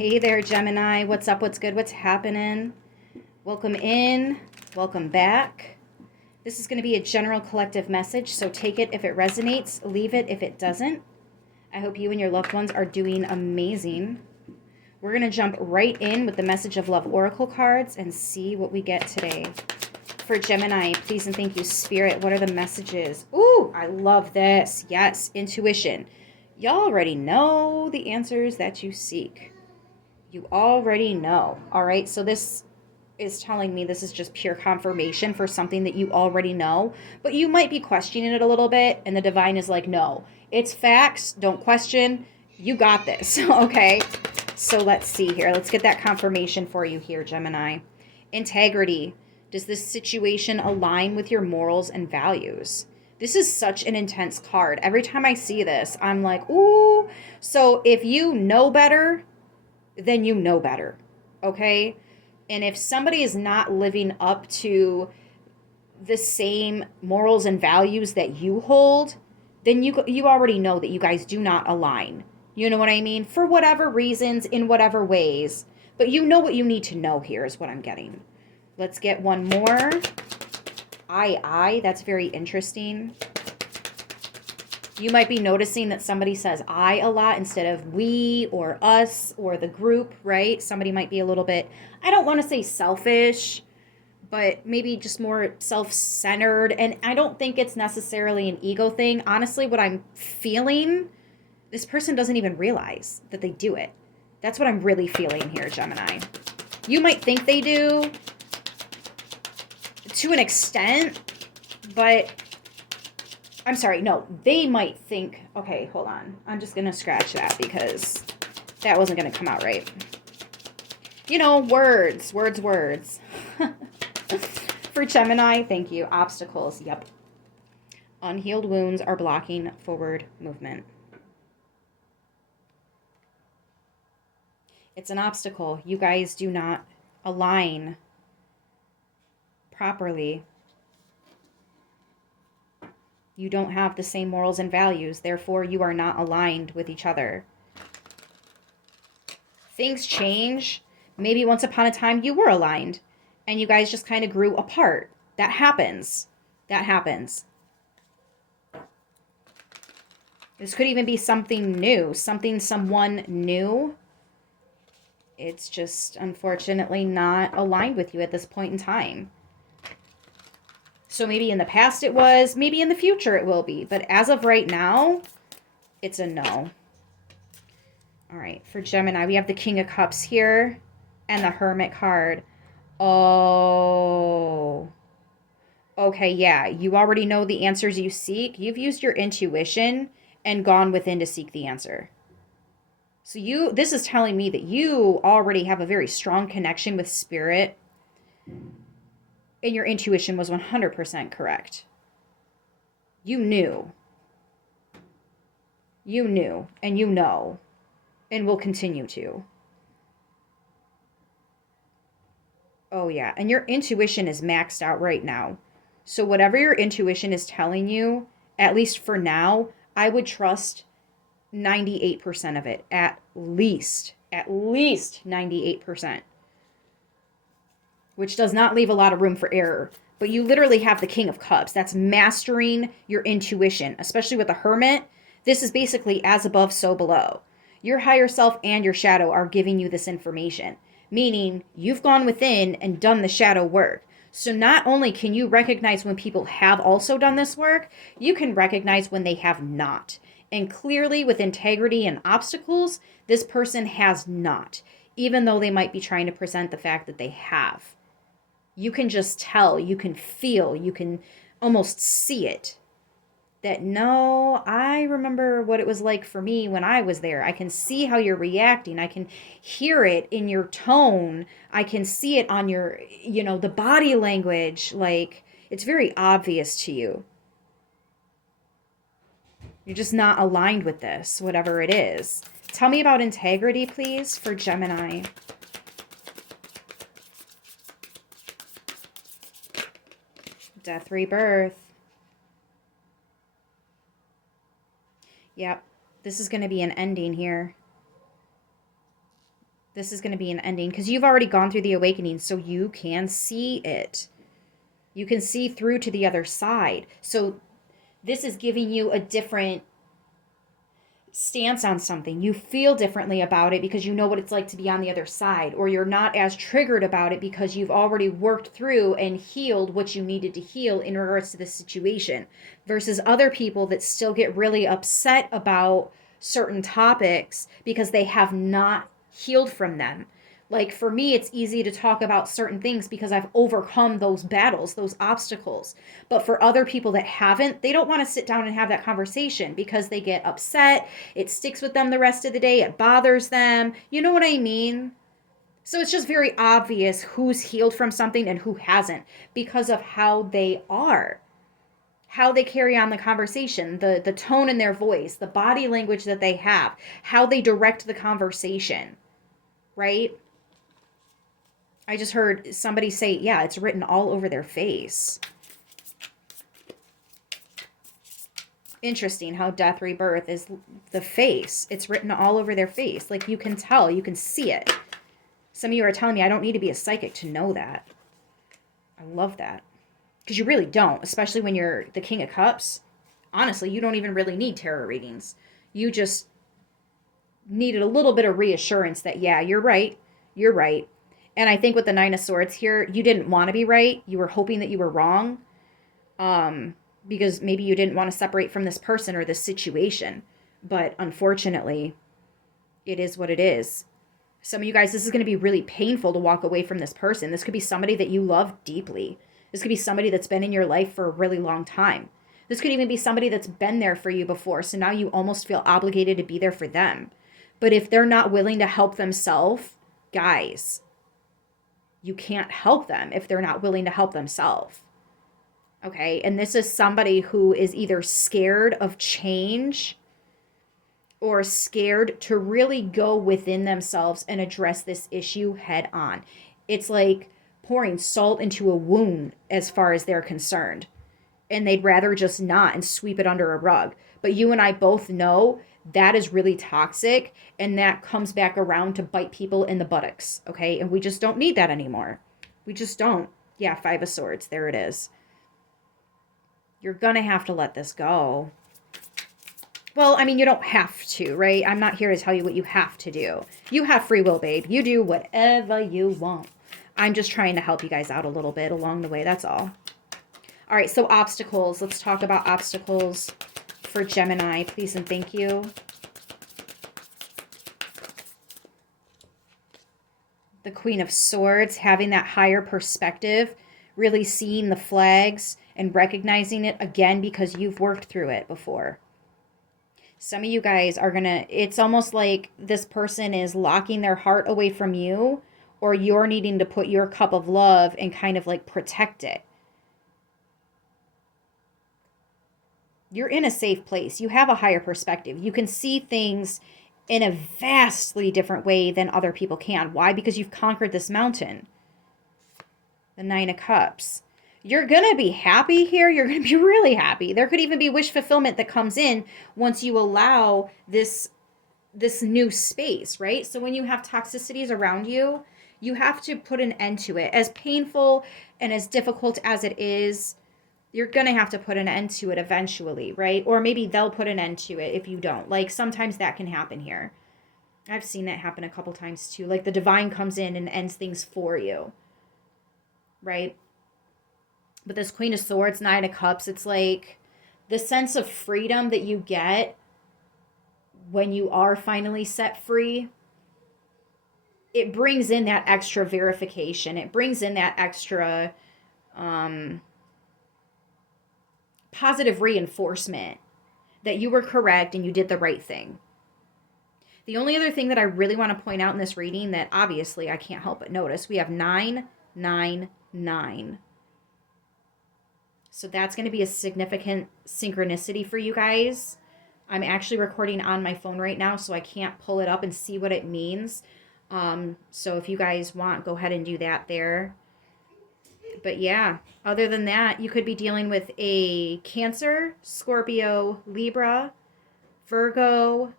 Hey there, Gemini. What's up? What's good? What's happening? Welcome in. Welcome back. This is going to be a general collective message, so take it if it resonates, leave it if it doesn't. I hope you and your loved ones are doing amazing. We're going to jump right in with the message of love oracle cards and see what we get today. For Gemini, please and thank you, Spirit. What are the messages? Ooh, I love this. Yes, intuition. Y'all already know the answers that you seek. You already know. All right, so this is telling me this is just pure confirmation for something that you already know, but you might be questioning it a little bit, and the divine is like, no, it's facts. Don't question. You got this. Okay, so let's see here. Let's get that confirmation for you here, Gemini. Integrity. Does this situation align with your morals and values? This is such an intense card. Every time I see this, I'm like, ooh. So if you know better, then you know better, okay? And if somebody is not living up to the same morals and values that you hold, then you already know that you guys do not align. You know what I mean? For whatever reasons, in whatever ways. But you know what you need to know here is what I'm getting. Let's get one more. I. That's very interesting. You might be noticing that somebody says I a lot instead of we or us or the group, right? Somebody might be a little bit, I don't want to say selfish, but maybe just more self-centered. And I don't think it's necessarily an ego thing. Honestly, what I'm feeling, this person doesn't even realize that they do it. That's what I'm really feeling here, Gemini. You might think they do to an extent, but I'm sorry, no, they might think, okay, hold on. I'm just going to scratch that because that wasn't going to come out right. You know, words. For Gemini, thank you. Obstacles, yep. Unhealed wounds are blocking forward movement. It's an obstacle. You guys do not align properly. You don't have the same morals and values. Therefore, you are not aligned with each other. Things change. Maybe once upon a time you were aligned and you guys just kind of grew apart. That happens. That happens. This could even be something new, someone new. It's just unfortunately not aligned with you at this point in time. So maybe in the past it was, maybe in the future it will be. But as of right now, it's a no. All right, for Gemini, we have the King of Cups here and the Hermit card. Oh. Okay, yeah, you already know the answers you seek. You've used your intuition and gone within to seek the answer. So this is telling me that you already have a very strong connection with spirit. And your intuition was 100% correct. You knew. You knew, and you know, and will continue to. Oh, yeah, and your intuition is maxed out right now. So whatever your intuition is telling you, at least for now, I would trust 98% of it, at least 98%. Which does not leave a lot of room for error. But you literally have the King of Cups. That's mastering your intuition, especially with the Hermit. This is basically as above, so below. Your higher self and your shadow are giving you this information, meaning you've gone within and done the shadow work. So not only can you recognize when people have also done this work, you can recognize when they have not. And clearly with integrity and obstacles, this person has not, even though they might be trying to present the fact that they have. You can just tell, you can feel, you can almost see it. That no, I remember what it was like for me when I was there. I can see how you're reacting. I can hear it in your tone. I can see it on your, the body language. Like, it's very obvious to you. You're just not aligned with this, whatever it is. Tell me about integrity, please, for Gemini. Death, rebirth. Yep, this is going to be an ending here. This is going to be an ending because you've already gone through the awakening, so you can see it. You can see through to the other side. So this is giving you a different stance on something. You feel differently about it because you know what it's like to be on the other side, or you're not as triggered about it because you've already worked through and healed what you needed to heal in regards to the situation, versus other people that still get really upset about certain topics because they have not healed from them. Like for me, it's easy to talk about certain things because I've overcome those battles, those obstacles. But for other people that haven't, they don't want to sit down and have that conversation because they get upset. It sticks with them the rest of the day. It bothers them. You know what I mean? So it's just very obvious who's healed from something and who hasn't because of how they are, how they carry on the conversation, the tone in their voice, the body language that they have, how they direct the conversation, right? I just heard somebody say, yeah, it's written all over their face. Interesting how death, rebirth is the face. It's written all over their face. Like you can tell, you can see it. Some of you are telling me I don't need to be a psychic to know that. I love that. Because you really don't, especially when you're the King of Cups. Honestly, you don't even really need tarot readings. You just needed a little bit of reassurance that, yeah, you're right. You're right. And I think with the Nine of Swords here, you didn't want to be right. You were hoping that you were wrong. Because maybe you didn't want to separate from this person or this situation. But unfortunately, it is what it is. Some of you guys, this is going to be really painful to walk away from this person. This could be somebody that you love deeply. This could be somebody that's been in your life for a really long time. This could even be somebody that's been there for you before. So now you almost feel obligated to be there for them. But if they're not willing to help themselves, guys, you can't help them if they're not willing to help themselves. Okay? And this is somebody who is either scared of change or scared to really go within themselves and address this issue head on. It's like pouring salt into a wound as far as they're concerned. And they'd rather just not and sweep it under a rug. But you and I both know that is really toxic, and that comes back around to bite people in the buttocks, okay? And we just don't need that anymore. We just don't. Yeah, Five of Swords. There it is. You're going to have to let this go. Well, I mean, you don't have to, right? I'm not here to tell you what you have to do. You have free will, babe. You do whatever you want. I'm just trying to help you guys out a little bit along the way. That's all. All right, so obstacles. Let's talk about obstacles for Gemini. Please and thank you. The Queen of Swords, having that higher perspective, really seeing the flags and recognizing it again because you've worked through it before. Some of you guys are going to, it's almost like this person is locking their heart away from you, or you're needing to put your cup of love and kind of like protect it. You're in a safe place. You have a higher perspective. You can see things in a vastly different way than other people can. Why? Because you've conquered this mountain. The Nine of Cups. You're going to be happy here. You're going to be really happy. There could even be wish fulfillment that comes in once you allow this new space, right? So when you have toxicities around you, you have to put an end to it. As painful and as difficult as it is, you're going to have to put an end to it eventually, right? Or maybe they'll put an end to it if you don't. Like sometimes that can happen here. I've seen that happen a couple times too. Like the divine comes in and ends things for you, right? But this Queen of Swords, Nine of Cups, it's like the sense of freedom that you get when you are finally set free. It brings in that extra verification. It brings in that extra positive reinforcement that you were correct and you did the right thing. The only other thing that I really want to point out in this reading that obviously I can't help but notice, we have 999. So that's going to be a significant synchronicity for you guys. I'm actually recording on my phone right now, so I can't pull it up and see what it means. So if you guys want, go ahead and do that there. But yeah, other than that, you could be dealing with a Cancer, Scorpio, Libra, Virgo,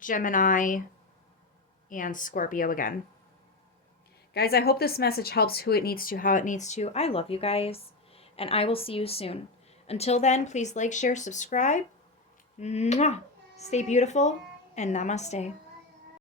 Gemini, and Scorpio again. Guys, I hope this message helps who it needs to, how it needs to. I love you guys, and I will see you soon. Until then, please like, share, subscribe. Mwah! Stay beautiful, and namaste.